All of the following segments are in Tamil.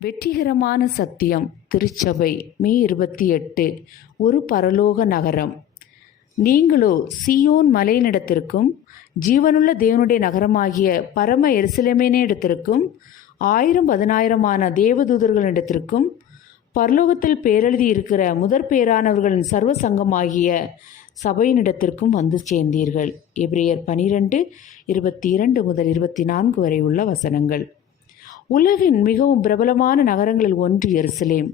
வெற்றிகரமான சத்தியம் திருச்சபை மே 28. ஒரு பரலோக நகரம். நீங்களோ சீயோன் மலையினிடத்திற்கும் ஜீவனுள்ள தேவனுடைய நகரமாகிய பரம எருசலேமினிடத்திற்கும் 1000-10,000 தேவதூதர்களிடத்திற்கும் பரலோகத்தில் பேரெழுதி இருக்கிற முதற் பேரானவர்களின் சர்வ சங்கமாகிய சபையினிடத்திற்கும் வந்து சேர்ந்தீர்கள். எபிரேயர் 12:22-24 வரை உள்ள வசனங்கள். உலகின் மிகவும் பிரபலமான நகரங்களில் ஒன்று எருசலேம்.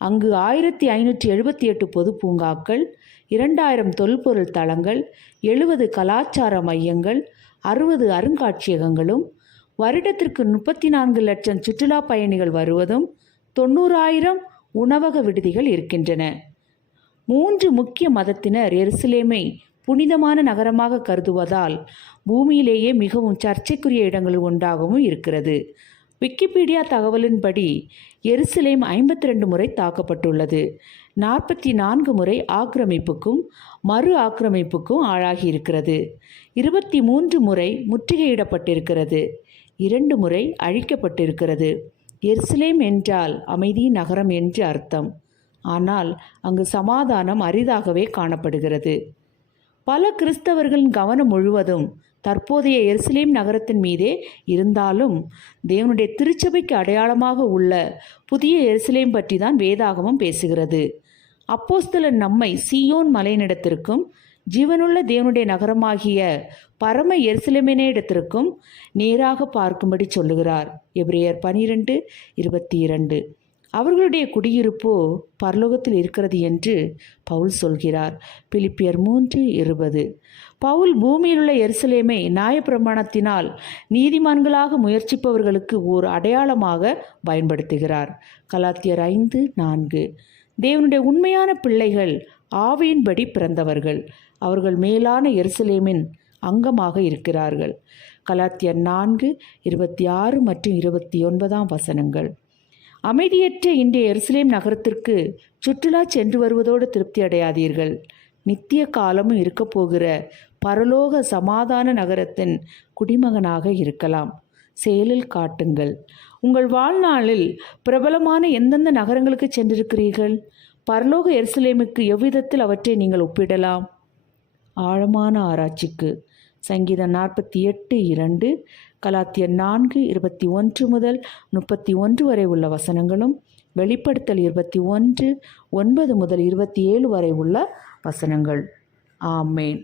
அங்கு 1578 பொது பூங்காக்கள், 2000 தொல்பொருள் தளங்கள், 70 கலாச்சார மையங்கள், 60 அருங்காட்சியகங்களும், வருடத்திற்கு 34 லட்சம் சுற்றுலா பயணிகள் வருவதும், 90,000 உணவக விடுதிகள் இருக்கின்றன. 3 முக்கிய மதத்தினர் எருசலேமை புனிதமான நகரமாக கருதுவதால் பூமியிலேயே மிகவும் சர்ச்சைக்குரிய இடங்களில் ஒன்றாகவும் இருக்கிறது. விக்கிபீடியா தகவலின்படி எருசலேம் 52 முறை தாக்கப்பட்டுள்ளது. 44 முறை ஆக்கிரமிப்புக்கும் மறு ஆக்கிரமிப்புக்கும் ஆளாகியிருக்கிறது. 23 முறை முற்றுகையிடப்பட்டிருக்கிறது. 2 முறை அழிக்கப்பட்டிருக்கிறது. எருசலேம் என்றால் அமைதி நகரம் என்று அர்த்தம். ஆனால் அங்கு சமாதானம் அரிதாகவே காணப்படுகிறது. பல கிறிஸ்தவர்களின் கவனம் முழுவதும் தற்போதைய எருசலேம் நகரத்தின் மீதே இருந்தாலும் தேவனுடைய திருச்சபைக்கு அடையாளமாக உள்ள புதிய எருசலேம் பற்றி தான் வேதாகமம் பேசுகிறது. அப்போஸ்தலன் நம்மை சீயோன் மலையினிடத்திற்கும் ஜீவனுள்ள தேவனுடைய நகரமாகிய பரம எருசலேமினிடத்திற்கும் நேராக பார்க்கும்படி சொல்லுகிறார். எபிரேயர் 12:22. அவர்களுடைய குடியிருப்போ பரலோகத்தில் இருக்கிறது என்று பவுல் சொல்கிறார். பிலிப்பியர் 3:20. பவுல் பூமியிலுள்ள எருசலேமை நியாயப்பிரமாணத்தினால் நீதிமான்களாக முயற்சிப்பவர்களுக்கு ஓர் அடையாளமாக பயன்படுத்துகிறார். கலாத்தியர் 5:4. தேவனுடைய உண்மையான பிள்ளைகள் ஆவியின்படி பிறந்தவர்கள். அவர்கள் மேலான எருசலேமின் அங்கமாக இருக்கிறார்கள். கலாத்தியர் 4:26 மற்றும் 29 வசனங்கள். அமைதியற்ற இன்றைய எருசலேம் நகரத்திற்கு சுற்றுலா சென்று வருவதோடு திருப்தி அடையாதீர்கள். நித்திய காலமும் இருக்கப் போகிற பரலோக சமாதான நகரத்தின் குடிமகனாக இருக்கலாம். செயலில் காட்டுங்கள். உங்கள் வாழ்நாளில் பிரபலமான எந்தெந்த நகரங்களுக்கு சென்றிருக்கிறீர்கள்? பரலோக எருசலேமுக்கு எவ்விதத்தில் அவற்றை நீங்கள் ஒப்பிடலாம்? ஆழமான ஆராய்ச்சிக்கு சங்கீதம் 48:2, கலாத்தியர் 4:21-31 வரை உள்ள வசனங்களும், வெளிப்படுத்தல் 21:9-27 வரை உள்ள வசனங்கள். ஆமேன்.